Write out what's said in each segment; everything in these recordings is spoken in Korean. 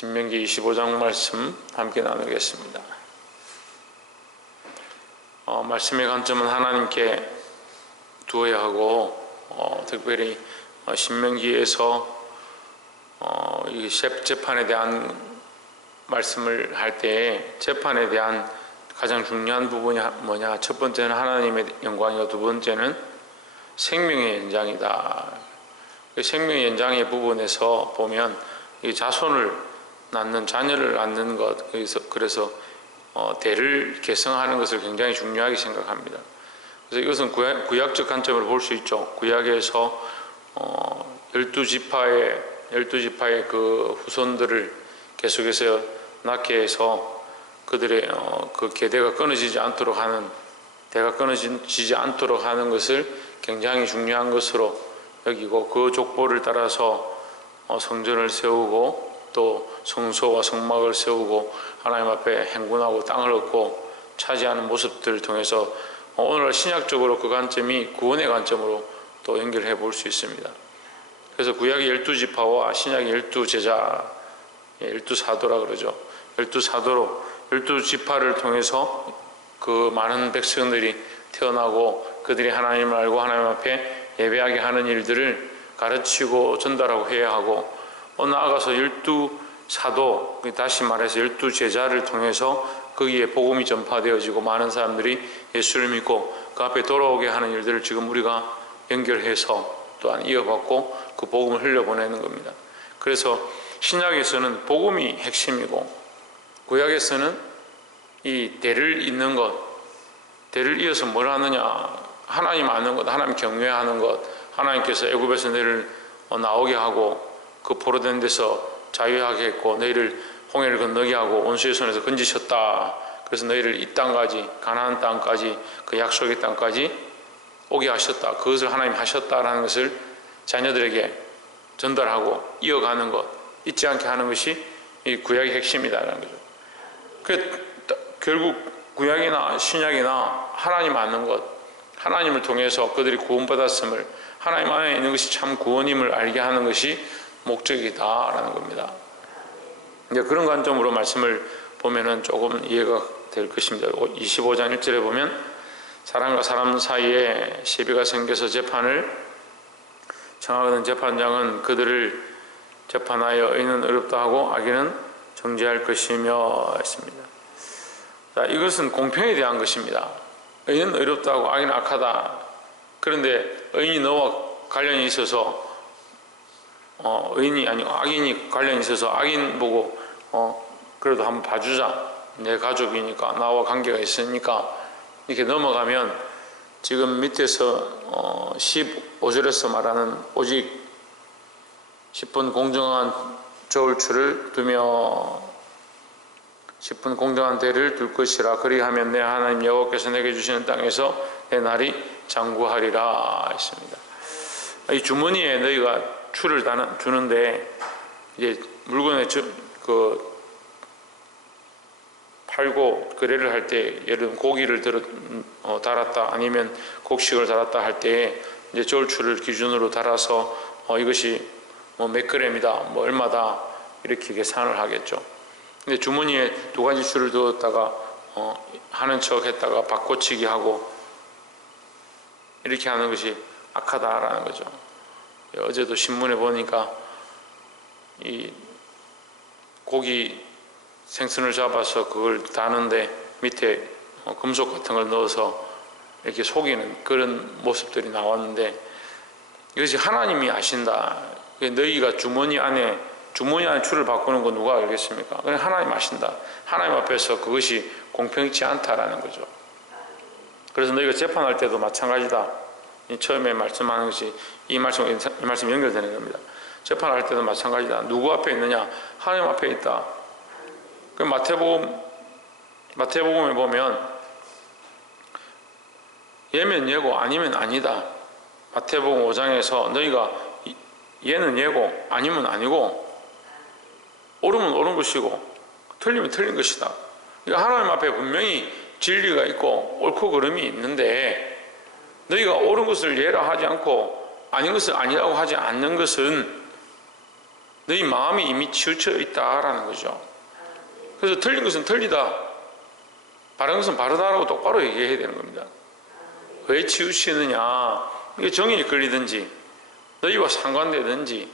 신명기 25장 말씀 함께 나누겠습니다. 말씀의 관점은 하나님께 두어야 하고, 특별히 신명기에서 이 재판에 대한 말씀을 할 때 재판에 대한 가장 중요한 부분이 뭐냐? 첫 번째는 하나님의 영광이고, 두 번째는 생명의 연장이다. 생명의 연장의 부분에서 보면 이 자손을 낳는, 자녀를 낳는 것, 그래서 대를 계승하는 것을 굉장히 중요하게 생각합니다. 그래서 이것은 구약적 관점으로 볼 수 있죠. 구약에서 12지파의 그 후손들을 계속해서 낳게 해서 그들의 그 계대가 끊어지지 않도록 하는, 대가 끊어지지 않도록 하는 것을 굉장히 중요한 것으로 여기고, 그 족보를 따라서 성전을 세우고 또 성소와 성막을 세우고 하나님 앞에 행군하고 땅을 얻고 차지하는 모습들을 통해서 오늘 신약적으로 그 관점이 구원의 관점으로 또 연결해 볼 수 있습니다. 그래서 구약의 12지파와 신약의 12제자, 12사도라 그러죠. 12사도로 12지파를 통해서 그 많은 백성들이 태어나고 그들이 하나님을 알고 하나님 앞에 예배하게 하는 일들을 가르치고 전달하고 해야 하고, 나아가서 12사도, 다시 말해서 12제자를 통해서 거기에 복음이 전파되어지고 많은 사람들이 예수를 믿고 그 앞에 돌아오게 하는 일들을 지금 우리가 연결해서 또한 이어받고 그 복음을 흘려보내는 겁니다. 그래서 신약에서는 복음이 핵심이고, 구약에서는 이 대를 잇는 것, 대를 이어서 뭘 하느냐? 하나님 아는 것, 하나님 경외하는 것, 하나님께서 애굽에서 너희를 나오게 하고 그 포로된 데서 자유하게 했고 너희를 홍해를 건너게 하고 원수의 손에서 건지셨다. 그래서 너희를 이 땅까지, 가나안 땅까지, 그 약속의 땅까지 오게 하셨다. 그것을 하나님 하셨다라는 것을 자녀들에게 전달하고 이어가는 것, 잊지 않게 하는 것이 이 구약의 핵심이다라는 거죠. 결국 구약이나 신약이나 하나님 아는 것, 하나님을 통해서 그들이 구원받았음을, 하나님 안에 있는 것이 참 구원임을 알게 하는 것이 목적이다라는 겁니다. 이제 그런 관점으로 말씀을 보면은 조금 이해가 될 것입니다. 25장 1절에 보면 사람과 사람 사이에 시비가 생겨서 재판을 청하거든 재판장은 그들을 재판하여 의인은 어렵다 하고 악인은 정죄할 것이며 했습니다. 자, 이것은 공평에 대한 것입니다. 의인은 어렵다 하고 악인은 악하다. 그런데 의인이 너와 관련이 있어서 의인이 아니고 악인이 관련이 있어서 악인 보고 그래도 한번 봐주자. 내 가족이니까, 나와 관계가 있으니까 이렇게 넘어가면, 지금 밑에서 15절에서 말하는 오직 10분 공정한 저울추를 두며 10분 공정한 대를 둘 것이라. 그리하면 내 하나님 여호와께서 내게 주시는 땅에서 내 날이 장구하리라 했습니다. 이 주머니에 너희가 추를 주는데, 이제 물건에 팔고 거래를 할 때, 예를 들면 고기를 달았다, 아니면 곡식을 달았다 할 때 이제 저울추를 기준으로 달아서 이것이 몇 그램이다, 얼마다, 이렇게 계산을 하겠죠. 근데 주머니에 두 가지 추를 두었다가 하는 척 했다가 바꿔치기 하고 이렇게 하는 것이 악하다라는 거죠. 어제도 신문에 보니까 이 고기 생선을 잡아서 그걸 다는데 밑에 금속 같은 걸 넣어서 이렇게 속이는 그런 모습들이 나왔는데, 이것이 하나님이 아신다. 너희가 주머니 안에 추를 바꾸는 거 누가 알겠습니까? 그냥 하나님 아신다. 하나님 앞에서 그것이 공평치 않다라는 거죠. 그래서 너희가 재판할 때도 마찬가지다. 처음에 말씀하는 것이 이 말씀 연결되는 겁니다. 재판할 때도 마찬가지다. 누구 앞에 있느냐? 하나님 앞에 있다. 그 마태복음에 보면 예면 예고, 아니면 아니다. 마태복음 5장에서 너희가 예는 예고, 아니면 아니고, 옳으면 옳은 것이고 틀리면 틀린 것이다. 그러니까 하나님 앞에 분명히 진리가 있고 옳고 그름이 있는데, 너희가 옳은 것을 예라 하지 않고 아닌 것을 아니라고 하지 않는 것은 너희 마음이 이미 치우쳐 있다라는 거죠. 그래서 틀린 것은 틀리다, 바른 것은 바르다라고 똑바로 얘기해야 되는 겁니다. 왜 치우치느냐? 이게 정이 끌리든지 너희와 상관되든지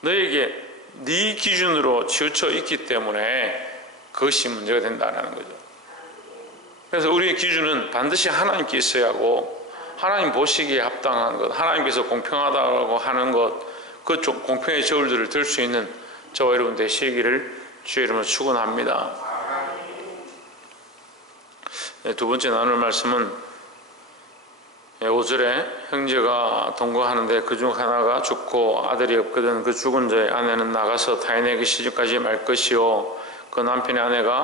너에게 네 기준으로 치우쳐 있기 때문에 그것이 문제가 된다는 거죠. 그래서 우리의 기준은 반드시 하나님께 있어야 하고, 하나님 보시기에 합당한 것, 하나님께서 공평하다고 하는 것, 그 공평의 저울들을 들 수 있는 저와 여러분 되시기를 주의 이름으로 축원합니다. 두 번째 나눌 말씀은 5절에 형제가 동거하는데 그중 하나가 죽고 아들이 없거든 그 죽은 자의 아내는 나가서 타인에게 시집까지 말 것이요 그 남편의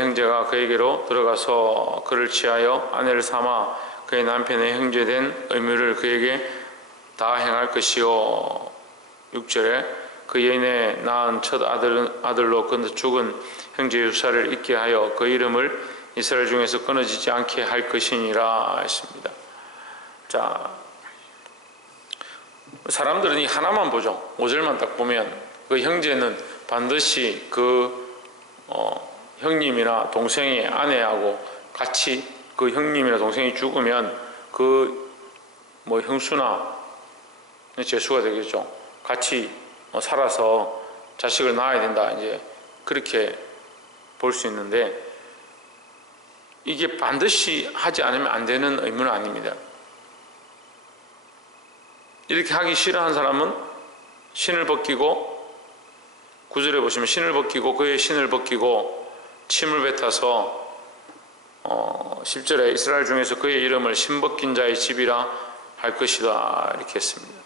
형제가 그에게로 들어가서 그를 취하여 아내를 삼아 그의 남편의 형제된 의무를 그에게 다 행할 것이요. 6절에 그 여인의 낳은 첫 아들로 그 죽은 형제 유사를 잊게 하여 그 이름을 이스라엘 중에서 끊어지지 않게 할 것이니라 했습니다. 자, 사람들은 이 하나만 보죠. 5절만 딱 보면 그 형제는 반드시 그 형님이나 동생의 아내하고 같이, 그 형님이나 동생이 죽으면 그 형수나 제수가 되겠죠. 같이 살아서 자식을 낳아야 된다, 이제 그렇게 볼 수 있는데, 이게 반드시 하지 않으면 안 되는 의무는 아닙니다. 이렇게 하기 싫어하는 사람은 신을 벗기고, 9절에 보시면 신을 벗기고 그의 신을 벗기고 침을 뱉어서 10절에 이스라엘 중에서 그의 이름을 신 벗긴 자의 집이라 할 것이다 이렇게 했습니다.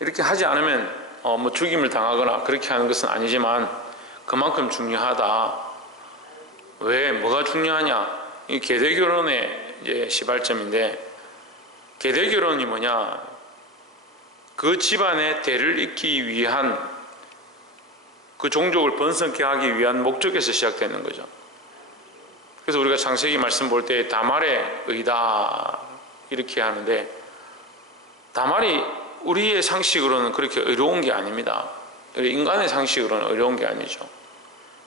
이렇게 하지 않으면 죽임을 당하거나 그렇게 하는 것은 아니지만 그만큼 중요하다. 왜? 뭐가 중요하냐? 이 계대결혼의 이제 시발점인데, 계대결혼이 뭐냐? 그 집안의 대를 잇기 위한, 그 종족을 번성케 하기 위한 목적에서 시작되는 거죠. 그래서 우리가 창세기 말씀 볼 때 다말의 의다 이렇게 하는데, 다말이 우리의 상식으로는 그렇게 어려운 게 아닙니다. 인간의 상식으로는 어려운 게 아니죠.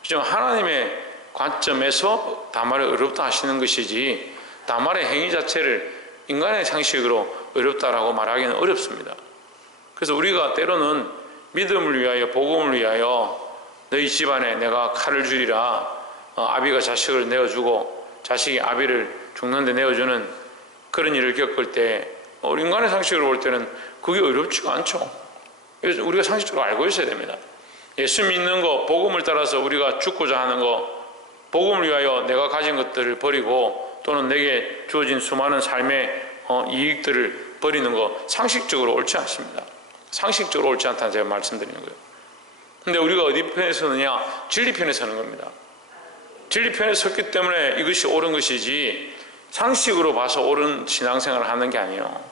하지만 하나님의 관점에서 다말이 어렵다 하시는 것이지, 다말의 행위 자체를 인간의 상식으로 어렵다라고 말하기는 어렵습니다. 그래서 우리가 때로는 믿음을 위하여, 복음을 위하여 너희 집안에 내가 칼을 주리라, 아비가 자식을 내어주고 자식이 아비를 죽는데 내어주는 그런 일을 겪을 때, 우리 인간의 상식으로 볼 때는 그게 어렵지가 않죠. 그래서 우리가 상식적으로 알고 있어야 됩니다. 예수 믿는 거, 복음을 따라서 우리가 죽고자 하는 거, 복음을 위하여 내가 가진 것들을 버리고 또는 내게 주어진 수많은 삶의 이익들을 버리는 거 상식적으로 옳지 않습니다. 상식적으로 옳지 않다는 제가 말씀드리는 거예요. 근데 우리가 어디 편에 서느냐? 진리 편에 서는 겁니다. 진리 편에 섰기 때문에 이것이 옳은 것이지, 상식으로 봐서 옳은 신앙생활을 하는 게 아니에요.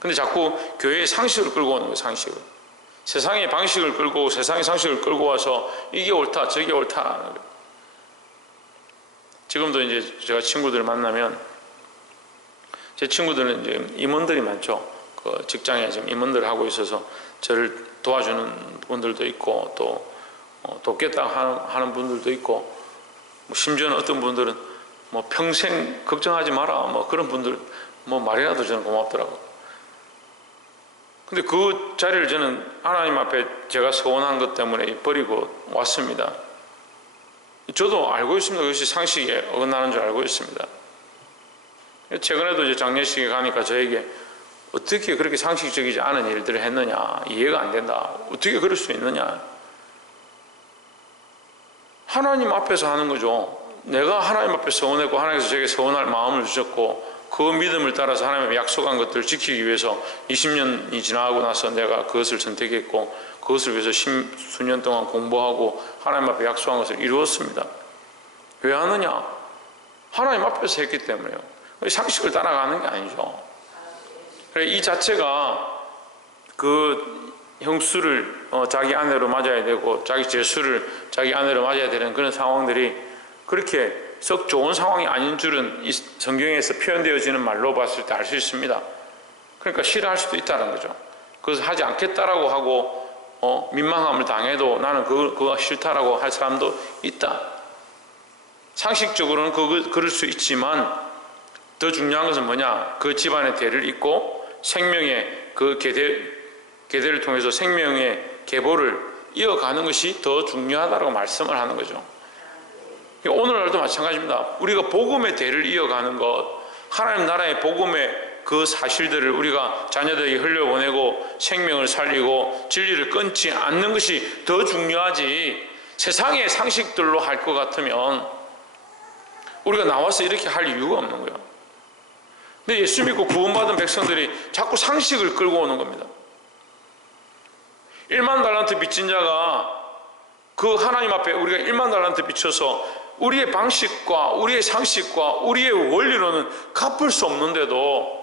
근데 자꾸 교회의 상식을 끌고 오는 거예요. 상식을. 세상의 방식을 끌고, 세상의 상식을 끌고 와서 이게 옳다 저게 옳다. 지금도 이제 제가 친구들을 만나면, 제 친구들은 이제 임원들이 많죠. 그 직장에 지금 임원들을 하고 있어서 저를 도와주는 분들도 있고, 또 돕겠다 하는 분들도 있고, 심지어는 어떤 분들은 평생 걱정하지 마라 그런 분들 말이라도 저는 고맙더라고요. 근데 그 자리를 저는 하나님 앞에 제가 서원한 것 때문에 버리고 왔습니다. 저도 알고 있습니다. 그것이 상식에 어긋나는 줄 알고 있습니다. 최근에도 이제 장례식에 가니까 저에게 어떻게 그렇게 상식적이지 않은 일들을 했느냐, 이해가 안 된다, 어떻게 그럴 수 있느냐. 하나님 앞에서 하는 거죠. 내가 하나님 앞에 서원했고 하나님께서 제게 서원할 마음을 주셨고, 그 믿음을 따라서 하나님의 약속한 것들을 지키기 위해서 20년이 지나고 나서 내가 그것을 선택했고, 그것을 위해서 수년 동안 공부하고 하나님 앞에 약속한 것을 이루었습니다. 왜 하느냐? 하나님 앞에서 했기 때문에요. 상식을 따라가는 게 아니죠. 이 자체가 그 형수를 자기 아내로 맞아야 되고 자기 제수를 자기 아내로 맞아야 되는 그런 상황들이 그렇게 썩 좋은 상황이 아닌 줄은 이 성경에서 표현되어지는 말로 봤을 때 알 수 있습니다. 그러니까 싫어할 수도 있다는 거죠. 그래서 하지 않겠다라고 하고 민망함을 당해도 나는 그거 싫다라고 할 사람도 있다. 상식적으로는 그럴 수 있지만 더 중요한 것은 뭐냐? 그 집안의 대를 잇고 생명의 그 계대를 통해서 생명의 계보를 이어가는 것이 더 중요하다고 말씀을 하는 거죠. 오늘날도 마찬가지입니다. 우리가 복음의 대를 이어가는 것, 하나님 나라의 복음의 그 사실들을 우리가 자녀들에게 흘려보내고 생명을 살리고 진리를 끊지 않는 것이 더 중요하지, 세상의 상식들로 할 것 같으면 우리가 나와서 이렇게 할 이유가 없는 거예요. 근데 예수 믿고 구원받은 백성들이 자꾸 상식을 끌고 오는 겁니다. 1만 달란트 빚진 자가 그 하나님 앞에 우리가 1만 달란트 빚쳐서 우리의 방식과 우리의 상식과 우리의 원리로는 갚을 수 없는데도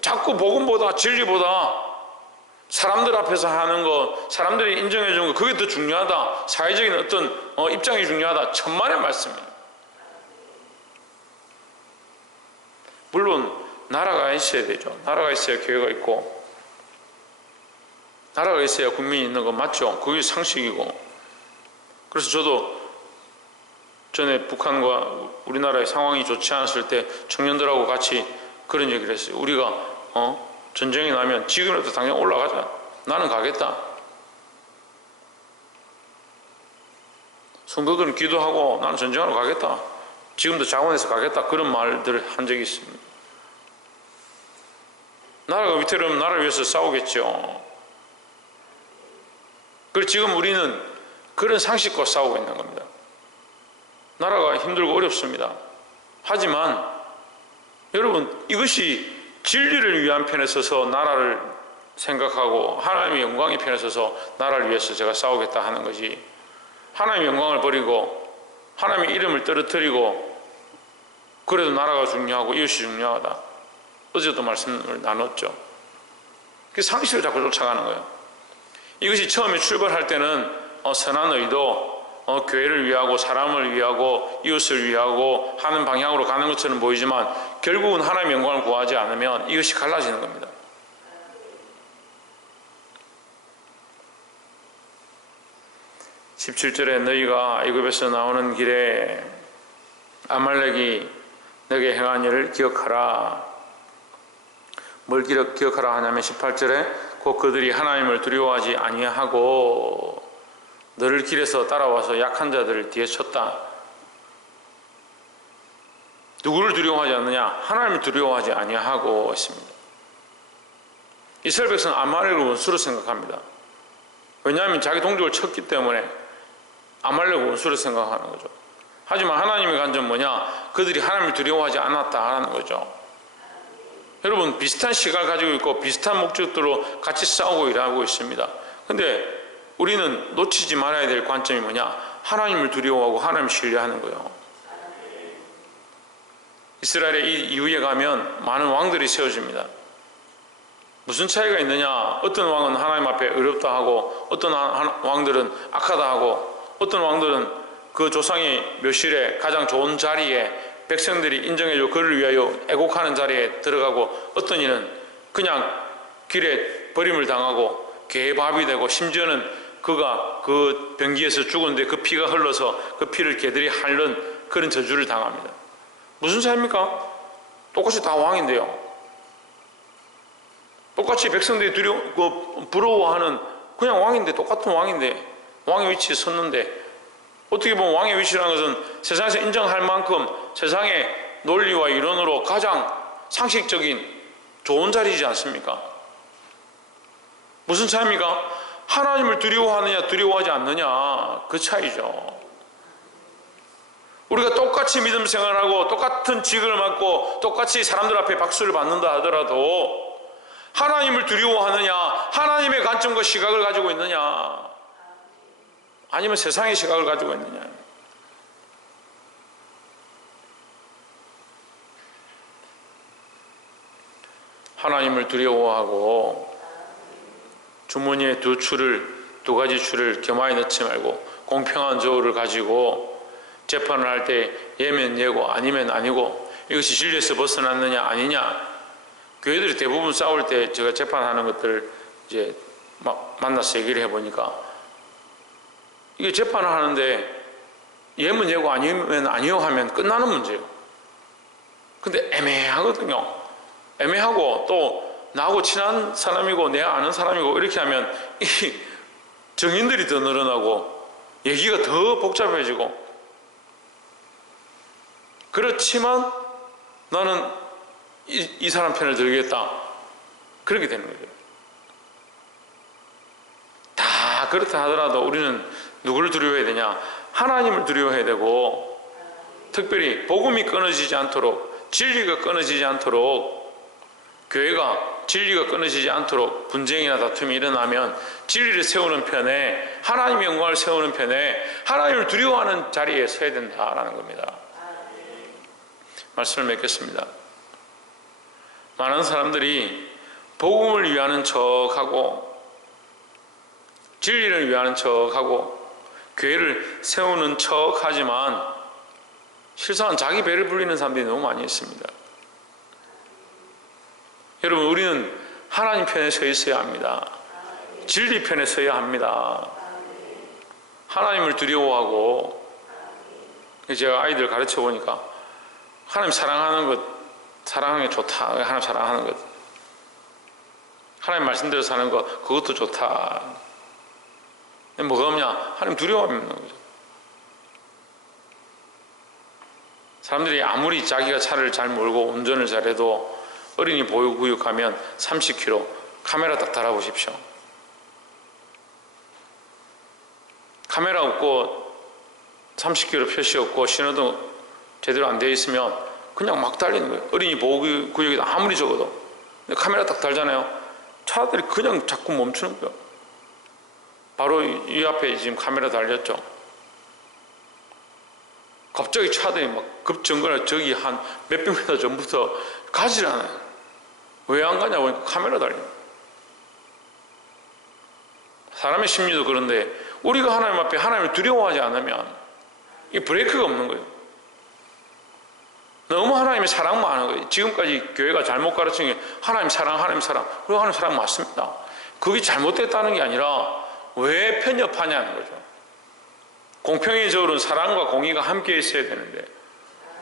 자꾸 복음보다 진리보다 사람들 앞에서 하는 것, 사람들이 인정해 주는 것, 그게 더 중요하다, 사회적인 어떤 입장이 중요하다, 천만의 말씀이에요. 물론 나라가 있어야 되죠. 나라가 있어야 교회가 있고 나라가 있어야 국민이 있는 건 맞죠. 그게 상식이고. 그래서 저도 전에 북한과 우리나라의 상황이 좋지 않았을 때 청년들하고 같이 그런 얘기를 했어요. 우리가 전쟁이 나면 지금이라도 당장 올라가자. 나는 가겠다. 성도들은 기도하고 나는 전쟁하러 가겠다. 지금도 자원해서 가겠다. 그런 말들을 한 적이 있습니다. 나라가 위태로우면 나라를 위해서 싸우겠죠. 그리고 지금 우리는 그런 상식과 싸우고 있는 겁니다. 나라가 힘들고 어렵습니다. 하지만 여러분, 이것이 진리를 위한 편에 서서 나라를 생각하고 하나님의 영광의 편에 서서 나라를 위해서 제가 싸우겠다 하는 것이, 하나님의 영광을 버리고 하나님의 이름을 떨어뜨리고 그래도 나라가 중요하고 이것이 중요하다. 어제도 말씀을 나눴죠. 그 상식을 자꾸 쫓아가는 거예요. 이것이 처음에 출발할 때는 선한 의도, 교회를 위하고 사람을 위하고 이웃을 위하고 하는 방향으로 가는 것처럼 보이지만 결국은 하나님의 영광을 구하지 않으면 이것이 갈라지는 겁니다. (17절에) 너희가 애굽에서 나오는 길에 아말렉이 너에게 행한 일을 기억하라. 뭘 기억하라 하냐면 18절에 곧 그들이 하나님을 두려워하지 아니하고 너를 길에서 따라와서 약한 자들을 뒤에 쳤다. 누구를 두려워하지 않느냐? 하나님을 두려워하지 아니하고 했습니다. 이스라엘 백성은 아말렉을 원수로 생각합니다. 왜냐하면 자기 동족을 쳤기 때문에 아말렉을 원수로 생각하는 거죠. 하지만 하나님의 관점은 뭐냐? 그들이 하나님을 두려워하지 않았다라는 거죠. 여러분, 비슷한 시각을 가지고 있고 비슷한 목적들로 같이 싸우고 일하고 있습니다. 근데 우리는 놓치지 말아야 될 관점이 뭐냐? 하나님을 두려워하고 하나님을 신뢰하는 거예요. 이스라엘의 이 이후에 가면 많은 왕들이 세워집니다. 무슨 차이가 있느냐? 어떤 왕은 하나님 앞에 어렵다 하고, 어떤 왕들은 악하다 하고, 어떤 왕들은 그 조상의 묘실에 가장 좋은 자리에 백성들이 인정해줘 그를 위하여 애곡하는 자리에 들어가고, 어떤 이는 그냥 길에 버림을 당하고 개밥이 되고, 심지어는 그가 그 병기에서 죽었는데 그 피가 흘러서 그 피를 개들이 핥는 그런 저주를 당합니다. 무슨 차이입니까? 똑같이 다 왕인데요. 똑같이 백성들이 부러워하는 그냥 왕인데, 똑같은 왕인데, 왕의 위치에 섰는데, 어떻게 보면 왕의 위치라는 것은 세상에서 인정할 만큼 세상의 논리와 이론으로 가장 상식적인 좋은 자리이지 않습니까? 무슨 차이입니까? 하나님을 두려워하느냐 두려워하지 않느냐, 그 차이죠. 우리가 똑같이 믿음 생활하고 똑같은 직을 맡고 똑같이 사람들 앞에 박수를 받는다 하더라도 하나님을 두려워하느냐, 하나님의 관점과 시각을 가지고 있느냐, 아니면 세상의 시각을 가지고 있느냐. 하나님을 두려워하고 주머니에 두 가지 줄을 겸하여 넣지 말고 공평한 저울을 가지고 재판을 할 때 예면 예고 아니면 아니고 이것이 진리에서 벗어났느냐 아니냐, 교회들이 대부분 싸울 때 제가 재판하는 것들 이제 만나서 얘기를 해보니까 이게 재판을 하는데 예면 예고 아니면 아니요 하면 끝나는 문제예요. 근데 애매하거든요. 애매하고 또 나하고 친한 사람이고 내가 아는 사람이고 이렇게 하면 이 증인들이 더 늘어나고 얘기가 더 복잡해지고, 그렇지만 나는 이 사람 편을 들겠다, 그렇게 되는 거죠. 다 그렇다 하더라도 우리는 누구를 두려워해야 되냐? 하나님을 두려워해야 되고, 특별히 복음이 끊어지지 않도록, 진리가 끊어지지 않도록, 교회가 진리가 끊어지지 않도록 분쟁이나 다툼이 일어나면 진리를 세우는 편에, 하나님의 영광을 세우는 편에 하나님을 두려워하는 자리에 서야 된다라는 겁니다. 말씀을 맺겠습니다. 많은 사람들이 복음을 위하는 척하고 진리를 위하는 척하고 교회를 세우는 척하지만 실상은 자기 배를 불리는 사람들이 너무 많이 있습니다. 여러분, 우리는 하나님 편에 서 있어야 합니다. 진리 편에 서야 합니다. 하나님을 두려워하고, 제가 아이들 가르쳐 보니까 하나님 사랑하는 것, 사랑하는 게 좋다. 하나님 사랑하는 것, 하나님 말씀대로 사는 것, 그것도 좋다. 뭐가 없냐? 하나님 두려워함이 없는 거죠. 사람들이 아무리 자기가 차를 잘 몰고 운전을 잘해도 어린이 보호구역 가면 30km 카메라 딱 달아보십시오. 카메라 없고 30km 표시 없고 신호등 제대로 안 되어 있으면 그냥 막 달리는 거예요. 어린이 보호구역에도 아무리 적어도. 근데 카메라 딱 달잖아요. 차들이 그냥 자꾸 멈추는 거예요. 바로 이 앞에 지금 카메라 달렸죠. 갑자기 차들이 막 급정거를 저기 한 몇백 미터 전부터 가질 않아요. 왜 안 가냐 보니까 카메라 달려요. 사람의 심리도 그런데 우리가 하나님 앞에 하나님을 두려워하지 않으면 이 브레이크가 없는 거예요. 너무 하나님의 사랑만 하는 거예요. 지금까지 교회가 잘못 가르친 게 하나님 사랑, 하나님 사랑. 그리고 하나님 사랑 맞습니다. 그게 잘못됐다는 게 아니라 왜 편협하냐는 거죠. 공평의적으로는 사랑과 공의가 함께 있어야 되는데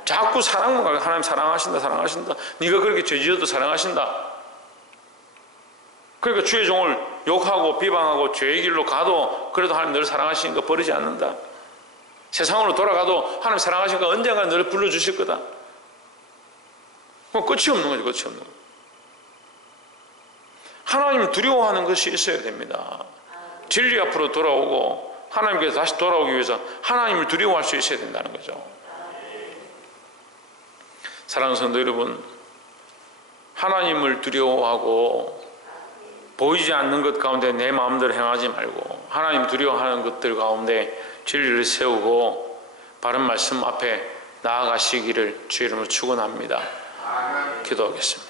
자꾸 사랑만 가고 하나님 사랑하신다, 사랑하신다. 네가 그렇게 죄 지어도 사랑하신다. 그러니까 주의 종을 욕하고 비방하고 죄의 길로 가도 그래도 하나님 너를 사랑하시니까 버리지 않는다. 세상으로 돌아가도 하나님 사랑하시니까 언젠가 너를 불러주실 거다. 끝이 없는 거죠. 끝이 없는 거죠. 하나님을 두려워하는 것이 있어야 됩니다. 진리 앞으로 돌아오고 하나님께서 다시 돌아오기 위해서 하나님을 두려워할 수 있어야 된다는 거죠. 사랑하는 성도 여러분, 하나님을 두려워하고 보이지 않는 것 가운데 내 마음대로 행하지 말고 하나님 두려워하는 것들 가운데 진리를 세우고 바른 말씀 앞에 나아가시기를 주의 이름으로 축원합니다. 기도하겠습니다.